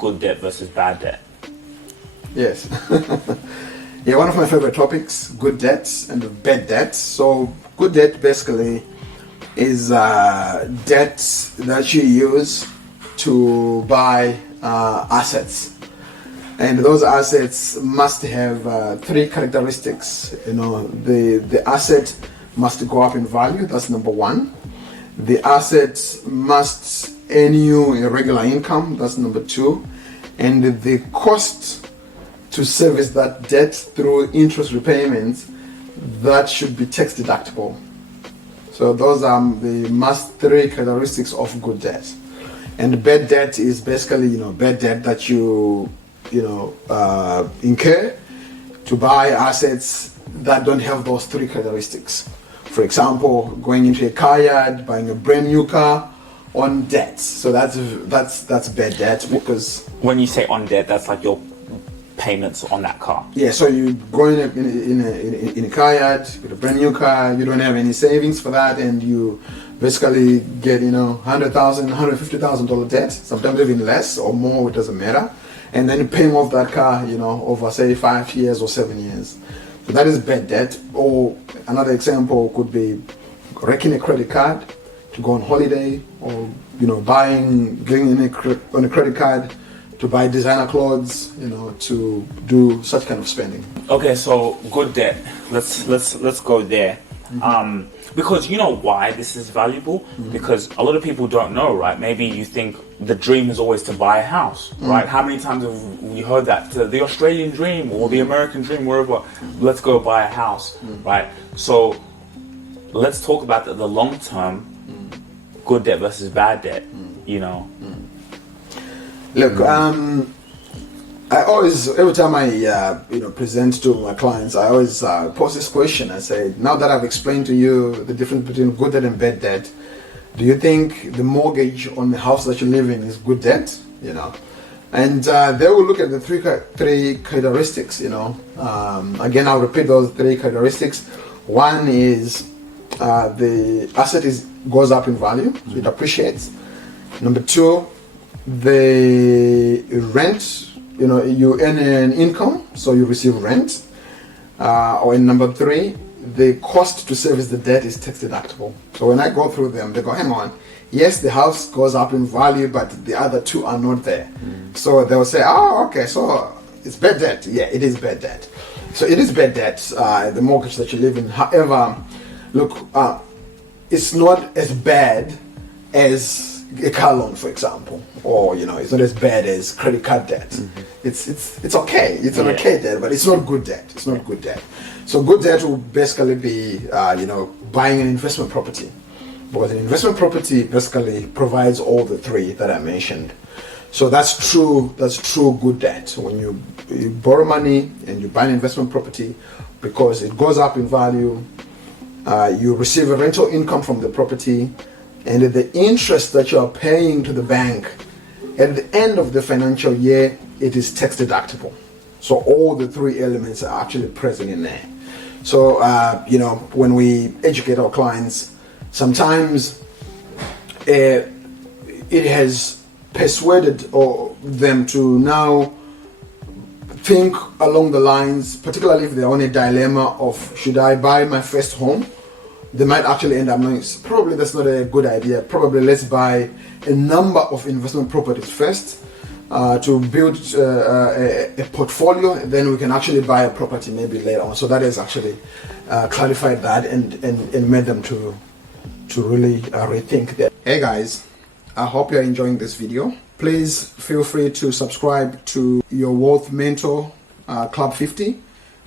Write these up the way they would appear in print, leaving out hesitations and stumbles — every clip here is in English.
good debt versus bad debt? Yes. Yeah, one of my favorite topics, good debts and bad debts. So good debt basically is debt that you use to buy assets. And those assets must have three characteristics. You know, the asset must go up in value, that's number one. The asset must earn you a regular income, that's number two. And the cost to service that debt through interest repayments, that should be tax deductible. So those are the must three characteristics of good debt. And bad debt is basically, you know, bad debt that you incur to buy assets that don't have those three characteristics. For example, going into a car yard, buying a brand new car on debt. So that's bad debt, because when you say on debt, that's like your payments on that car. Yeah, so you go in a car yard with a brand new car, you don't have any savings for that, and you basically get, you know, $100,000, $150,000 debt, sometimes even less or more, it doesn't matter, and then paying off that car, you know, over say 5 years or 7 years. So that is bad debt. Or another example could be wrecking a credit card to go on holiday, or, you know, going on a credit card to buy designer clothes, you know, to do such kind of spending. Okay, so good debt. Let's go there. Because you know why this is valuable? Because a lot of people don't know, right? Maybe you think the dream is always to buy a house, right? How many times have we heard that? The Australian dream or the American dream, wherever, let's go buy a house, right? So let's talk about the long term, good debt versus bad debt, you know. Look, I always, every time I present to my clients, I always pose this question. I say, now that I've explained to you the difference between good debt and bad debt, do you think the mortgage on the house that you live in is good debt? You know, and they will look at the three characteristics. You know, again, I'll repeat those three characteristics. One is the asset goes up in value, so it appreciates. Number two, the rent, you know, you earn an income, so you receive rent. Or in number three, the cost to service the debt is tax deductible. So when I go through them, they go, hang on, yes, the house goes up in value, but the other two are not there. So they'll say, oh, okay, so it's bad debt. Yeah, it is bad debt. So it is bad debt, the mortgage that you live in. However, look, it's not as bad as a car loan, for example, or, you know, it's not as bad as credit card debt. It's okay. It's an okay debt, but it's not good debt. It's not good debt. So good debt will basically be, buying an investment property, because an investment property basically provides all the three that I mentioned. So that's true good debt. When you borrow money and you buy an investment property, because it goes up in value, you receive a rental income from the property, and the interest that you are paying to the bank at the end of the financial year, it is tax deductible. So all the three elements are actually present in there. So, when we educate our clients, sometimes it has persuaded them to now think along the lines, particularly if they're on a dilemma of, should I buy my first home? They might actually end up knowing, probably that's not a good idea. Probably let's buy a number of investment properties first to build a portfolio, and then we can actually buy a property maybe later on. So that has actually clarified that and made them to really rethink that. Hey guys, I hope you're enjoying this video. Please feel free to subscribe to your Wealth Mentor Club 50.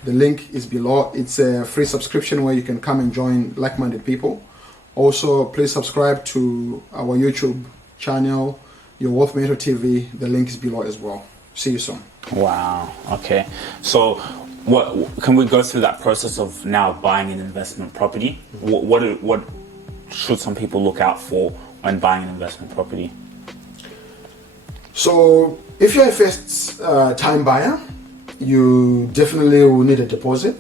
The link is below. It's a free subscription where you can come and join like-minded people. Also, please subscribe to our YouTube channel, Your Wealth Mentor TV. The link is below as well. See you soon. Wow. Okay. So, what can we go through that process of now buying an investment property? What should some people look out for when buying an investment property? So, if you're a first-time buyer, you definitely will need a deposit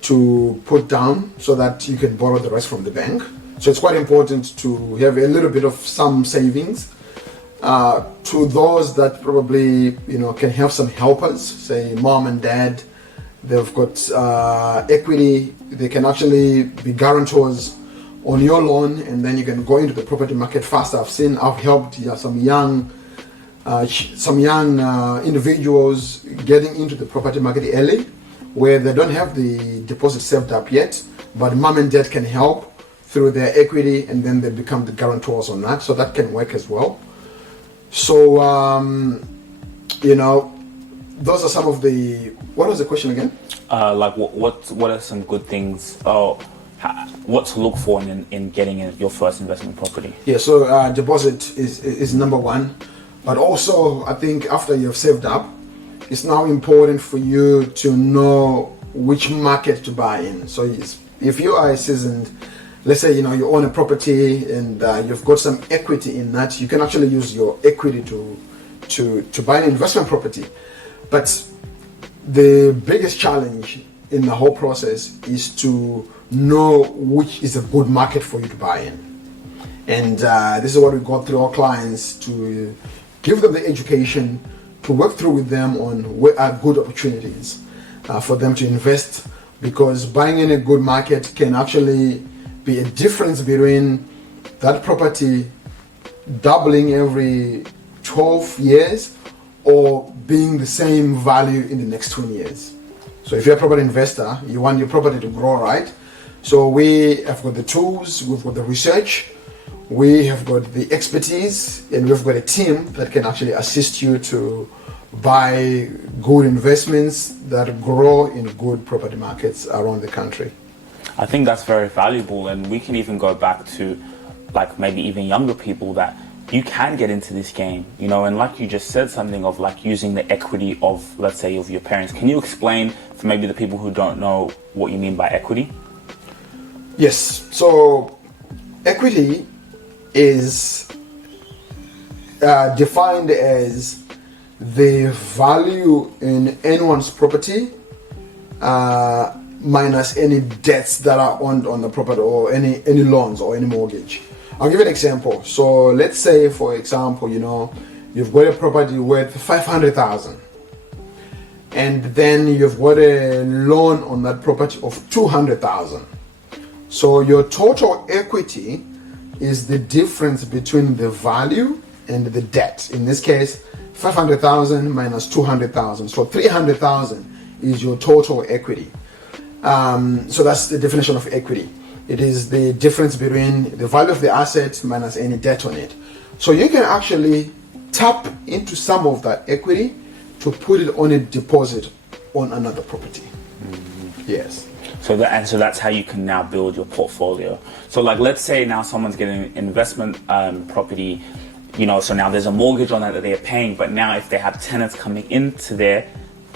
to put down so that you can borrow the rest from the bank. So it's quite important to have a little bit of some savings To those that probably can have some helpers, say mom and dad, they've got equity, they can actually be guarantors on your loan, and then you can go into the property market faster. I've helped some young individuals getting into the property market early, where they don't have the deposit saved up yet, but mom and dad can help through their equity, and then they become the guarantors on that. So that can work as well. So those are some of the. What was the question again? Like what are some good things? What to look for in getting your first investment property? Yeah, so deposit is number one, but also I think after you've saved up, it's now important for you to know which market to buy in. So if you are a seasoned, let's say you own a property and you've got some equity in that, you can actually use your equity to buy an investment property. But the biggest challenge in the whole process is to know which is a good market for you to buy in. And this is what we go through our clients, to give them the education, to work through with them on what are good opportunities for them to invest, because buying in a good market can actually be a difference between that property doubling every 12 years or being the same value in the next 20 years. So if you're a property investor, you want your property to grow, right? So we have got the tools, we've got the research, we have got the expertise, and we've got a team that can actually assist you to buy good investments that grow in good property markets around the country. I think that's very valuable, and we can even go back to like maybe even younger people, that you can get into this game, and like you just said, something of like using the equity of, let's say, of your parents. Can you explain for maybe the people who don't know what you mean by equity? Yes, so equity is defined as the value in anyone's property minus any debts that are on the property, or any loans or any mortgage. I'll give you an example. So let's say, for example, you've got a property worth 500,000, and then you've got a loan on that property of 200,000. So your total equity is the difference between the value and the debt. In this case, 500,000 minus 200,000. So 300,000 is your total equity. So that's the definition of equity. It is the difference between the value of the asset minus any debt on it. So you can actually tap into some of that equity to put it on a deposit on another property. Mm-hmm. Yes. So that's how you can now build your portfolio. So like, let's say now someone's getting an investment property, so now there's a mortgage on that they're paying, but now if they have tenants coming into there,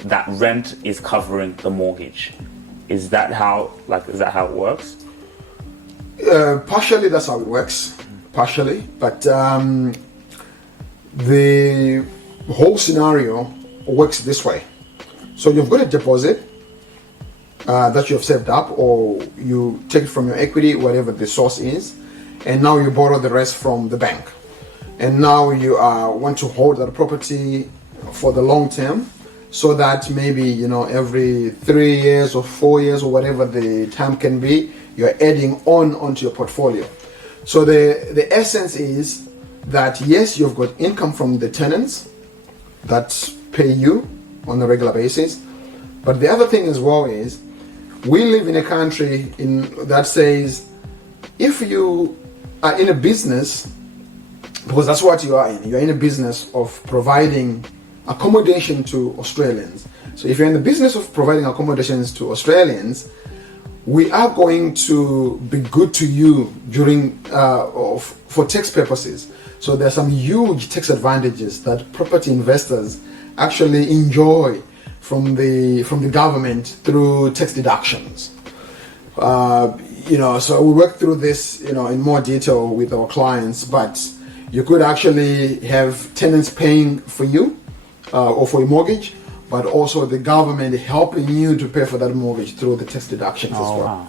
that rent is covering the mortgage. Is that how it works? Partially, that's how it works. Partially, but the whole scenario works this way. So you've got a deposit that you have saved up, or you take it from your equity, whatever the source is, and now you borrow the rest from the bank. And now you want to hold that property for the long term, so that maybe every 3 years or 4 years or whatever the time can be, you're adding onto your portfolio. So the essence is that yes, you've got income from the tenants that pay you on a regular basis, but the other thing as well is, we live in a country that says, if you are in a business, because that's what you are in, you're in a business of providing accommodation to Australians. So if you're in the business of providing accommodations to Australians, we are going to be good to you during for tax purposes. So there's some huge tax advantages that property investors actually enjoy from the government through tax deductions. So we work through this in more detail with our clients, but you could actually have tenants paying for you or for your mortgage, but also the government helping you to pay for that mortgage through the tax deductions as well. Wow.